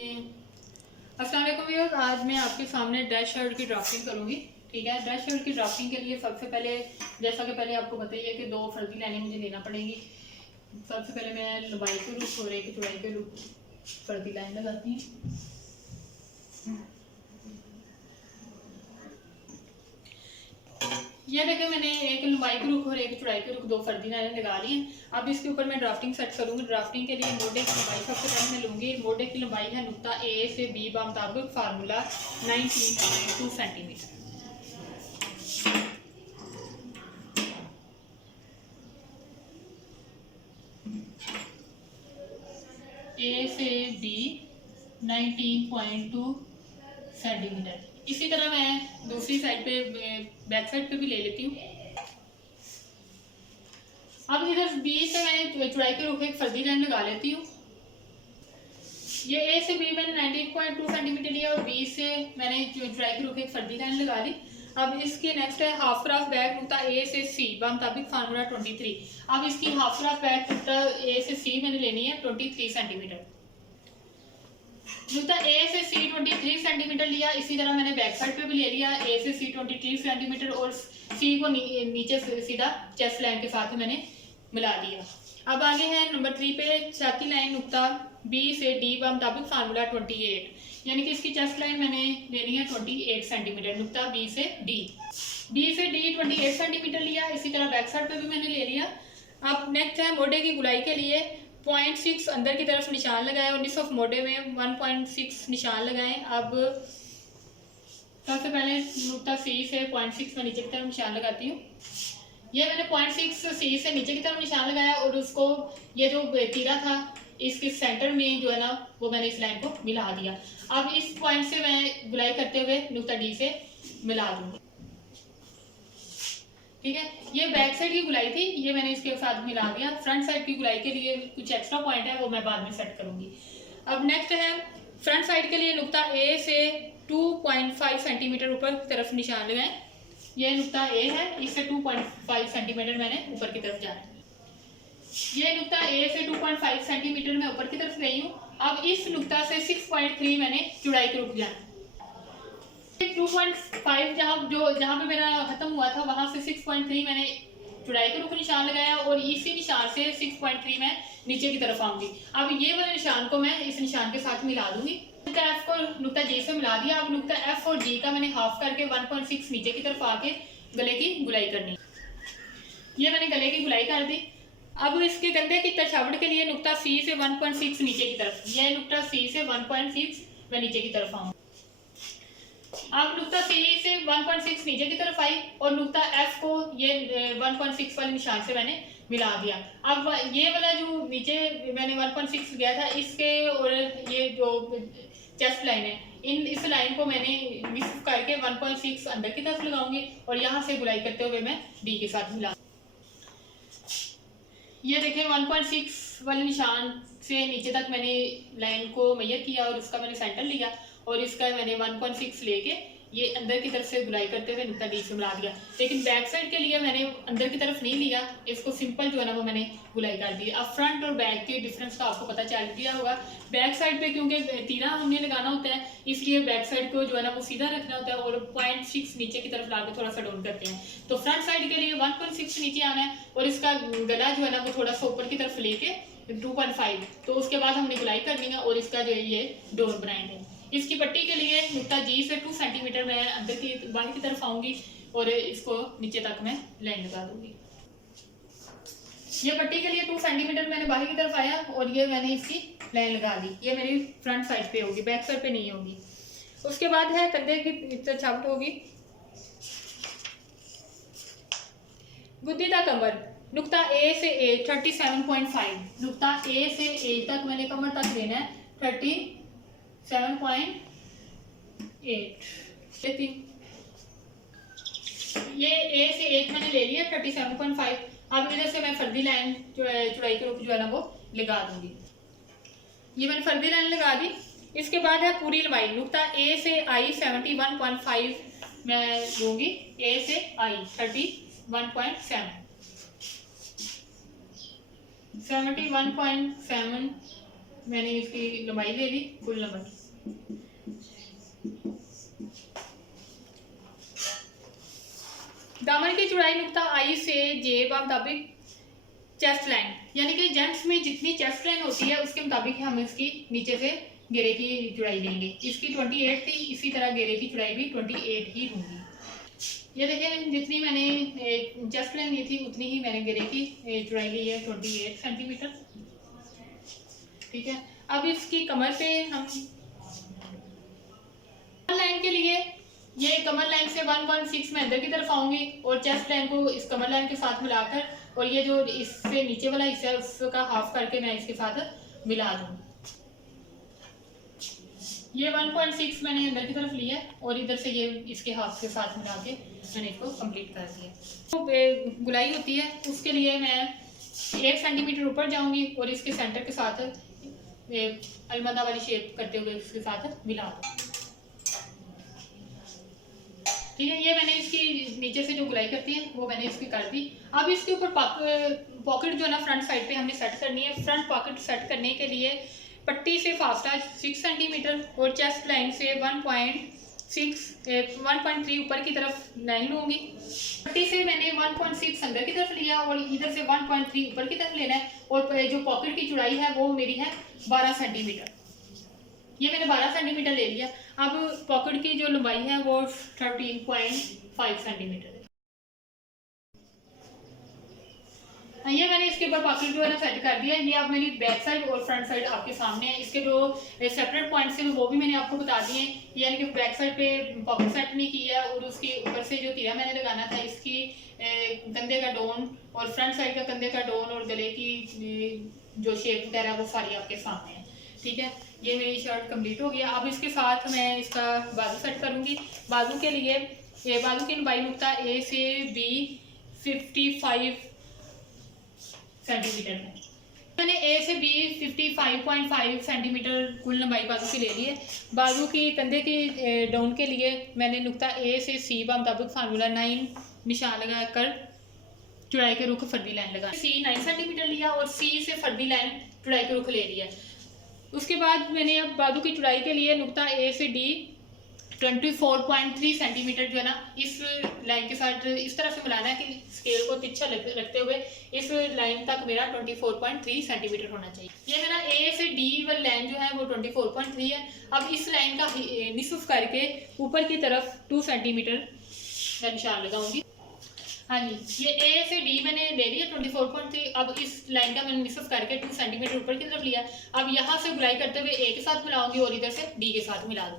अस्सलाम वालेकुम व्यूअर्स, आज मैं आपके सामने ड्रेस शर्ट की ड्राफ्टिंग करूंगी। ठीक है, ड्रेस शर्ट की ड्राफ्टिंग के लिए सबसे पहले जैसा कि पहले आपको बताइए कि 2 फर्जी लाइनें मुझे लेना पड़ेगी। सबसे पहले मैं लंबाई के रूप और एक चौड़ाई के रूप फर्जी लाइन लगाती हूँ। ये देखिए, मैंने एक लंबाई के रुख और एक चौड़ाई के रुख 2 फर्जी लाइनें लगा ली हैं। अब इसके ऊपर मैं ड्राफ्टिंग सेट करूंगी। ड्राफ्टिंग के लिए मोडे की लंबाई सबसे पहले मैं लूंगी। मोडे की लंबाई है नुक्ता ए से बी मुताबिक फार्मूला 19.2 सेंटीमीटर। ए से बी 19.2 सेंटीमीटर। इसी तरह मैं दूसरी साइड पे बैक साइड पे भी ले लेती हूँ। अब इधर बी से मैं चौड़ाई के रुख एक फर्जी लाइन लगा लेती हूँ। ये ए से बी मैंने 19.2 सेंटीमीटर लिया और बी से मैंने चौड़ाई के रुख एक फर्जी लाइन लगा ली। अब इसकी नेक्स्ट है हाफ क्रॉस बैक नुक्ता ए से सी मुताबिक फार्मूला 23। अब इसकी हाफ क्रॉस बैक नुक्ता ए से सी मैंने लेनी है 23 सेंटीमीटर। नुक्ता ए से सी 23 सेंटीमीटर लिया। इसी तरह मैंने बैक साइड पे भी ले लिया ए से सी 23 सेंटीमीटर और सी को नीचे से सीधा चेस्ट लाइन के साथ मैंने मिला दिया। अब आगे है नंबर 3 पे छाती लाइन नुक्ता बी से डी मुताबिक फार्मूला 28, यानी कि इसकी चेस्ट लाइन मैंने लेनी है 28 सेंटीमीटर। नुक्ता बी से डी 28 सेंटीमीटर लिया। इसी तरह बैक साइड पे भी मैंने ले लिया। अब नेक्स्ट है मोढे की गुलाई के लिए 0.6 अंदर की तरफ निशान लगाएं और निसफ मोढे में 1.6 निशान लगाएं। अब सबसे पहले नुक्ता सी से 0.6 में नीचे की तरफ निशान लगाती हूँ। ये मैंने 0.6 सी से नीचे की तरफ निशान लगाया और उसको ये जो तीरा था इसके सेंटर में जो है ना वो मैंने इस लाइन को मिला दिया। अब इस पॉइंट से मैं गुलाई करते हुए नुक्ता डी से मिला दूंगी। ठीक है, ये बैक साइड की गुलाई थी, ये मैंने इसके साथ मिला दिया। फ्रंट साइड की गुलाई के लिए कुछ एक्स्ट्रा पॉइंट है वो मैं बाद में सेट करूंगी। अब नेक्स्ट है फ्रंट साइड के लिए नुक्ता ए से 2.5 सेंटीमीटर ऊपर की तरफ निशान लगाएं। ये नुक्ता ए है, इससे 2.5 सेंटीमीटर मैंने ऊपर की तरफ जाना है। ये नुक्ता ए से 2.5 सेंटीमीटर मैं ऊपर की तरफ गई हूँ। अब इस नुक्ता से 6.3 मैंने चौड़ाई के रुख जाना। 2.5 जहाँ पे मेरा खत्म हुआ था वहां से 6.3 मैंने चौड़ाई के रुख निशान लगाया और इसी निशान से 6.3 मैं नीचे की तरफ आऊंगी। अब ये वाले निशान को मैं इस निशान के साथ मिला दूंगी। नुक्ता एफ को नुक्ता जी से मिला दिया। अब नुक्ता एफ और जी का मैंने हाफ करके 1.6 नीचे की तरफ आके गले की गुलाई करनी। ये मैंने गले की गुलाई कर दी। अब इसके कंधे की तछावट के लिए नुक्ता सी से 1.6 नीचे की तरफ, यह नुक्ता सी से 1.6 मैं नीचे की तरफ आऊँ। अब नुक्ता सी से 1.6 नीचे की तरफ आई और नुक्ता एफ को ये 1.6 वाले निशान से मैंने मिला दिया। अब ये वाला जो नीचे मैंने 1.6 गया था इसके और ये जो चेस्ट लाइन है इस लाइन को मैंने मिस करके 1.6 अंदर की तरफ लगाऊंगी और यहाँ से गुलाई करते हुए मैं डी के साथ मिला। ये देखें 1.6 वाले निशान से नीचे तक मैंने लाइन को मेजर किया और उसका मैंने सेंटर लिया और इसका मैंने 1.6 लेके ये अंदर की तरफ से गुलाई करते हुए नुक्ता डी से मिला दिया। लेकिन बैक साइड के लिए मैंने अंदर की तरफ नहीं लिया, इसको सिंपल जो है ना वो मैंने गुलाई कर दी। अब फ्रंट और बैक के डिफरेंस का आपको पता चल गया होगा। बैक साइड पे क्योंकि तीरा हमने लगाना होता है इसलिए बैक साइड को जो है ना वो सीधा रखना होता है और 0.6 नीचे की तरफ लाके थोड़ा सा डाउन करते हैं। तो फ्रंट साइड के लिए 1.6 नीचे आना है और इसका गला जो है ना वो थोड़ा सा ऊपर की तरफ लेके 2.5, तो उसके बाद हमने गुलाई करनी है और इसका जो है ये डोर बनाएंगे। इसकी पट्टी के लिए नुक्ता जी से 2 सेंटीमीटर मैं अंदर की बाहर की तरफ आऊंगी और इसको नीचे तक मैं लाइन लगा दूंगी। ये पट्टी के लिए 2 सेंटीमीटर मैंने बाहर की तरफ आया और ये मैंने इसकी लाइन लगा दी। ये मेरी फ्रंट साइड पे होगी, बैक साइड पे नहीं होगी। उसके बाद है कंधे की तछावट होगी। गुद्दी का कमर नुक्ता ए से ए 37.5, नुक्ता ए से ए तक मैंने कमर तक लेना है 37.8। ये ए से 1 मैंने ले लिया 37.5। अब इधर से मैं फर्दी लाइन जो है चौड़ाई के रुख जो है ना वो लगा दूंगी। ये मैंने फर्दी लाइन लगा दी। इसके बाद है पूरी लंबाई नुक्ता ए से आई 71.5 मैं लूंगी। ए से आई 71.7 मैंने इसकी लंबाई ले ली फुल लंबाई। दामन की चौड़ाई नुक्ता आई से जे मुताबिक चेस्ट लाइन, यानी कि जेंट्स में जितनी चेस्ट लाइन होती है उसके मुताबिक हम इसकी नीचे से घेरे की चौड़ाई लेंगे। इसकी 28 थी, इसी तरह घेरे की चौड़ाई भी 28 ही होंगी। ये देखें, जितनी मैंने चेस्ट लाइन ली थी उतनी ही मैंने घेरे की चौड़ाई ली है 28 सेंटीमीटर। ठीक है, अब इसकी कमर पे हम लाइन के लिए ये कमर लाइन से 1.6 में अंदर की तरफ आऊंगी और चेस्ट लाइन को इस कमर लाइन के साथ मिलाकर और ये जो इससे नीचे वाला हिस्सा है उसका हाफ करके मैं इसके साथ मिला दूंगी। ये 1.6 मैंने अंदर की तरफ लिया और इधर से ये इसके हाफ के साथ मिला के मैंने इसको कंप्लीट कर दिया। तो गुलाई होती है उसके लिए मैं 1 सेंटीमीटर ऊपर जाऊंगी और इसके सेंटर के साथ अलमदा वाली शेप करते हुए इसके साथ मिला दूँ। ठीक है, ये मैंने इसकी नीचे से जो गुलाई करती है वो मैंने इसकी कर दी। अब इसके ऊपर पॉकेट जो है ना फ्रंट साइड पे हमने सेट करनी है। फ्रंट पॉकेट सेट करने के लिए पट्टी से फासला 6 सेंटीमीटर और चेस्ट लाइन से 1.3 ऊपर की तरफ लाइन लूँगी। पट्टी से मैंने 1.6 अंदर की तरफ लिया और इधर से 1.3 ऊपर की तरफ लेना है और जो पॉकेट की चौड़ाई है वो मेरी है 12 सेंटीमीटर। ये मैंने 12 सेंटीमीटर ले लिया। अब पॉकेट की जो लंबाई है वो 13.5 सेंटीमीटर है। ये मैंने इसके ऊपर पॉकेट जो है ना सेट कर दिया। ये अब मेरी बैक साइड और फ्रंट साइड आपके सामने है। इसके जो सेपरेट पॉइंट्स हैं वो भी मैंने आपको बता दिए। यानी कि बैक साइड पे पॉकेट सेट नहीं किया और उसके ऊपर से जो तीरा मैंने लगाना था इसकी कंधे का डोन और फ्रंट साइड का कंधे का डोन और गले की जो शेप वगैरह वो सारी आपके सामने है। ठीक है, ये मेरी शर्ट कंप्लीट हो गया। अब इसके साथ मैं इसका बाजू सेट करूंगी। बाजू के लिए बाजू की लंबाई नुक्ता ए से बी 55 सेंटीमीटर है। मैंने ए से बी 55.5 सेंटीमीटर कुल लंबाई बाजू की ले ली है। बाजू की कंधे की डाउन के लिए मैंने नुक्ता ए से सी मुताबिक फार्मूला 9 निशान लगा कर चौड़ाई के रुख फर्दी लाइन लगा सी 9 सेंटीमीटर लिया और सी से फर्दी लाइन चौड़ाई के रुख ले लिया। उसके बाद मैंने अब बाजू की चौड़ाई के लिए नुक्ता ए से डी 24.3 सेंटीमीटर जो है ना इस लाइन के साथ इस तरह से मिलाना है कि स्केल को तिरछा रखते हुए इस लाइन तक मेरा 24.3 सेंटीमीटर होना चाहिए। ये मेरा ए से डी वाली लाइन जो है वो 24.3 है। अब इस लाइन का निसफ करके ऊपर की तरफ 2 सेंटीमीटर मैं निशान लगाऊंगी। हाँ जी, ये ए से डी मैंने ले लिया 24.3। अब इस लाइन का मैंने निसफ करके 2 सेंटीमीटर ऊपर की तरफ लिया। अब यहाँ से गुलाई करते हुए ए के साथ मिलाऊंगी और इधर से डी के साथ मिला दूँ।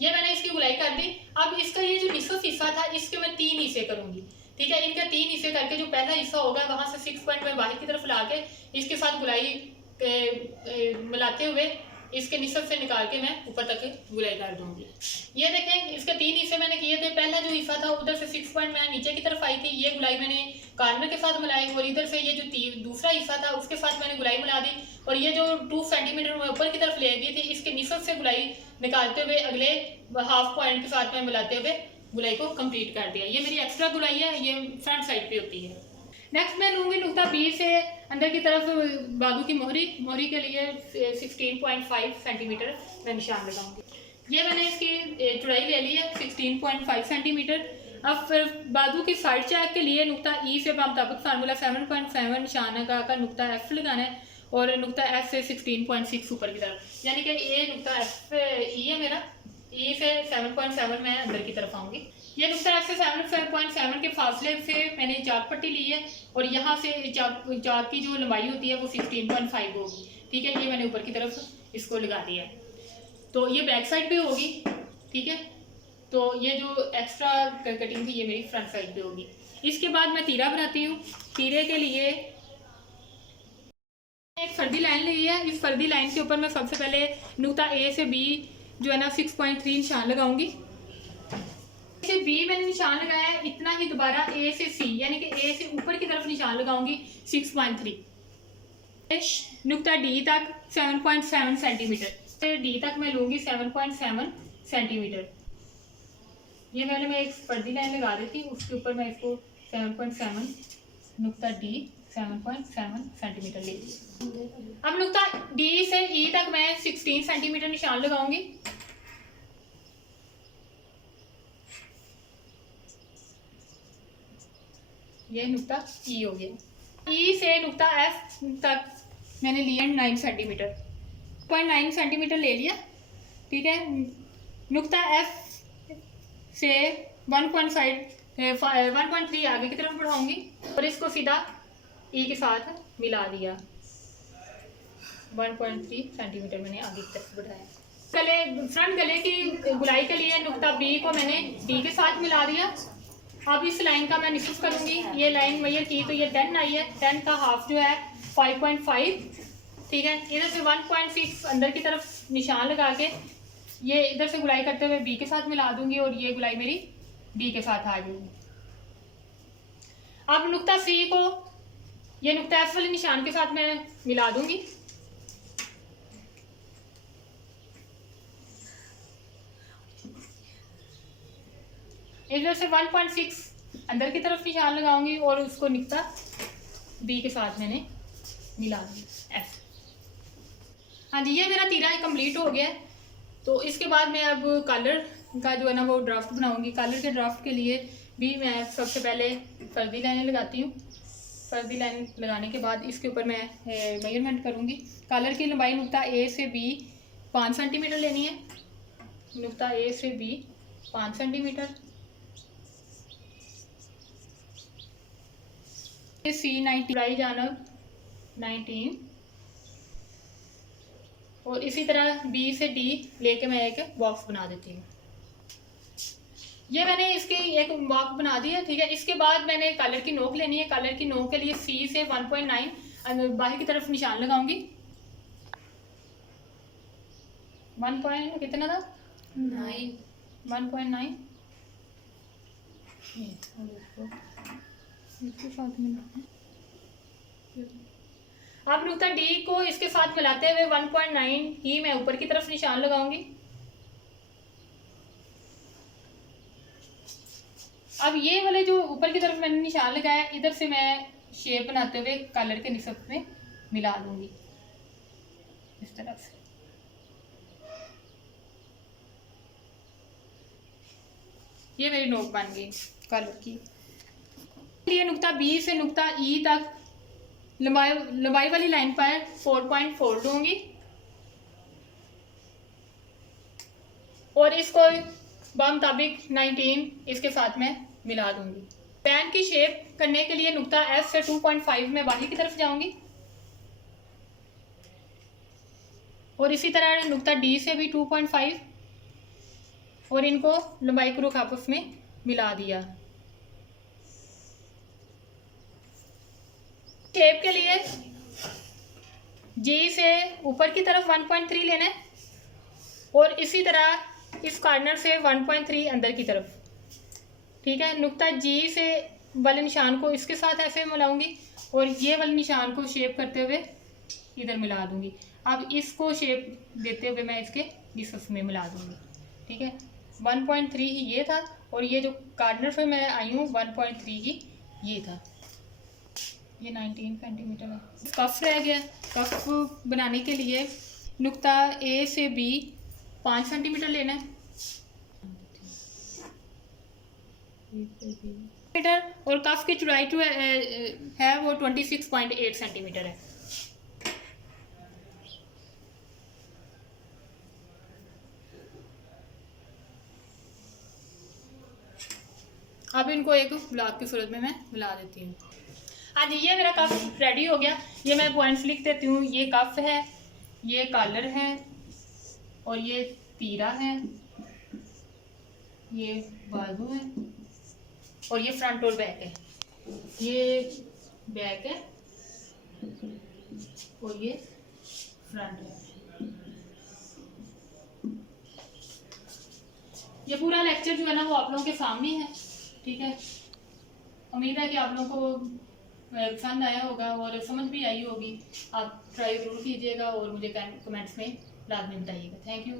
ये मैंने इसकी गुलाई कर दी। अब इसका ये जो निसफ हिस्सा था इसके मैं 3 हिस्से करूंगी। ठीक है, इनका 3 हिस्से करके जो पहला हिस्सा होगा वहां से 6 पॉइंट में बाहर की तरफ ला के इसके साथ गुलाई मिलाते हुए इसके निसफ से निकाल के मैं ऊपर तक गुलाई कर दूंगी। ये देखें, इसके 3 हिस्से मैंने किए थे। पहला जो हिस्सा था उधर से 6 पॉइंट में नीचे की तरफ आई थी, ये गुलाई मैंने कार्नर के साथ मिलाई और इधर से ये जो दूसरा हिस्सा था उसके साथ मैंने गुलाई मिला दी और ये जो 2 सेंटीमीटर में ऊपर की तरफ ले दी थी इसके निसफ से गुलाई निकालते हुए अगले हाफ पॉइंट के साथ में मिलाते हुए गुलाई को कंप्लीट कर दिया। ये मेरी एक्स्ट्रा गुलाई है, ये फ्रंट साइड पे होती है। नेक्स्ट मैं लूँगी नुक्ता बी से अंदर की तरफ बाजू की मोहरी के लिए 16.5 सेंटीमीटर मैं निशान लगाऊंगी। ये मैंने इसकी चौड़ाई ले ली है 16.5 सेंटीमीटर। अब फिर बाजू की साइड चेक के लिए नुक्ता ई से मुताबिक फार्मूला 7.7 निशान लगाकर नुक्ता एफ लगाना है और नुक्ता एफ से 16.6 ऊपर की तरफ, यानी कि ये नुक्ता एफ ई है मेरा। ई से 7.7 मैं अंदर की तरफ आऊँगी। ये नुक्ता एफ से 7.7 के फासले से मैंने चाक पट्टी ली है और यहाँ से चाक की जो लंबाई होती है वो 16.5 होगी। ठीक है, ये मैंने ऊपर की तरफ इसको लगा दिया है। तो ये बैक साइड पे होगी। ठीक है, तो ये जो एक्स्ट्रा कटिंग थी ये मेरी फ्रंट साइड पे होगी। इसके बाद मैं तीरा बनाती हूँ। तीरे के लिए एक फर्दी लाइन ली है। इस फर्दी लाइन के ऊपर मैं सबसे पहले नुक्ता ए से बी जो है ना 6.3 निशान लगाऊंगी। से बी मैंने निशान लगाया है, इतना ही दोबारा ए से सी यानी कि ए से ऊपर की तरफ निशान लगाऊंगी 6.3। नुक्ता डी तक 7.7 सेंटीमीटर, डी तक मैं लूँगी 7.7 सेंटीमीटर। ये मैंने एक फर्दी लाइन लगा दी थी, उसके ऊपर मैं इसको 7.7 नुक्ता डी 7.7 सेंटीमीटर ले लिया। अब नुक्ता डी से ई तक मैं 16 सेंटीमीटर निशान लगाऊंगी। ये नुक्ता ई हो गया। ई से नुक्ता एफ तक मैंने लिया 9 सेंटीमीटर, 0.9 सेंटीमीटर ले लिया। ठीक है, नुक्ता एफ से 1.3 आगे की तरफ बढ़ाऊंगी और इसको सीधा ई के साथ मिला दिया। 1.3 सेंटीमीटर मैंने आगे की तरफ बढ़ाया। फ्रंट गले की गुलाई के लिए नुक्ता बी को मैंने डी के साथ मिला दिया। अब इस लाइन का मैं निश्चित करूंगी। ये लाइन मैयर की तो ये 10 आई है, 10 का हाफ जो है 5.5। ठीक है, इधर से 1.6 अंदर की तरफ निशान लगा के ये इधर से गुलाई करते हुए बी के साथ मिला दूंगी और ये गुलाई मेरी डी के साथ आ जाएगी। अब नुक्ता सी को ये नुक्ता एफ वाले निशान के साथ मैं मिला दूंगी। इधर से 1.6 अंदर की तरफ निशान लगाऊंगी और उसको नुक्ता बी के साथ मैंने मिला दिया एफ। हाँ जी, ये मेरा तीरा कंप्लीट हो गया। तो इसके बाद मैं अब कलर का जो है ना वो ड्राफ्ट बनाऊंगी। कलर के ड्राफ्ट के लिए भी मैं सबसे पहले फर्दी लाइनें लगाती हूँ। फर्दी लाइन लगाने के बाद इसके ऊपर मैं मेजरमेंट करूँगी। कलर की लंबाई नुक्ता ए से बी 5 सेंटीमीटर लेनी है। नुक्ता ए से बी 5 सेंटीमीटर। सी 19 जानब 19 और इसी तरह बी से डी लेके मैं एक बॉक्स बना देती हूँ। ये मैंने इसकी एक बॉक्स बना दी है। ठीक है, इसके बाद मैंने कलर की नोक लेनी है। कलर की नोक के लिए सी से 1.9 बाहर की तरफ निशान लगाऊंगी। 1 पॉइंट कितना था 9 1.9 इसके साथ मिला। अब नुक्ता डी को इसके साथ मिलाते हुए 1.9 ही मैं ऊपर की तरफ निशान लगाऊंगी। अब ये वाले जो ऊपर की तरफ मैंने निशान लगाया, इधर से मैं शेप बनाते हुए कलर के निसब में मिला दूंगी इस तरफ से। ये मेरी नोक बन गई कलर की। ये नुक्ता बी से नुक्ता ई तक लंबाई वाली लाइन पर 4.4 लूंगी और इसको बामुताबिक 19 इसके साथ मैं मिला दूंगी। पैन की शेप करने के लिए नुक्ता एफ से 2.5 में बाहर की तरफ जाऊंगी और इसी तरह नुक्ता डी से भी 2.5 और इनको लंबाई के रुख आपस में मिला दिया। शेप के लिए जी से ऊपर की तरफ 1.3 लेना है और इसी तरह इस कॉर्नर से 1.3 अंदर की तरफ। ठीक है, नुक्ता जी से वाले निशान को इसके साथ ऐसे मिलाऊंगी और ये वाले निशान को शेप करते हुए इधर मिला दूंगी। अब इसको शेप देते हुए मैं इसके डिस्कस में मिला दूंगी। ठीक है, 1.3 ही ये था और ये जो कॉर्नर पे मैं आई हूँ 1.3 ही ये था। ये 19 सेंटीमीटर है। कफ रह गया। कफ बनाने के लिए नुक्ता ए से बी 5 सेंटीमीटर लेना है और कफ की चौड़ाई जो है वो 26.8 सेंटीमीटर है। अब इनको एक ब्लॉक की सूरत में मैं मिला देती हूँ। आज ये मेरा कफ रेडी हो गया। ये मैं पॉइंट्स लिख देती हूँ। ये कफ है, ये कॉलर है और ये तीरा है, ये बाजू है और ये फ्रंट और बैक है। ये बैक है और ये फ्रंट है। ये पूरा लेक्चर जो है ना वो आप लोगों के सामने है। ठीक है, उम्मीद है कि आप लोगों को पसंद आया होगा और समझ भी आई होगी। आप ट्राई जरूर कीजिएगा और मुझे कमेंट्स में लाजमी बताइएगा। Thank you.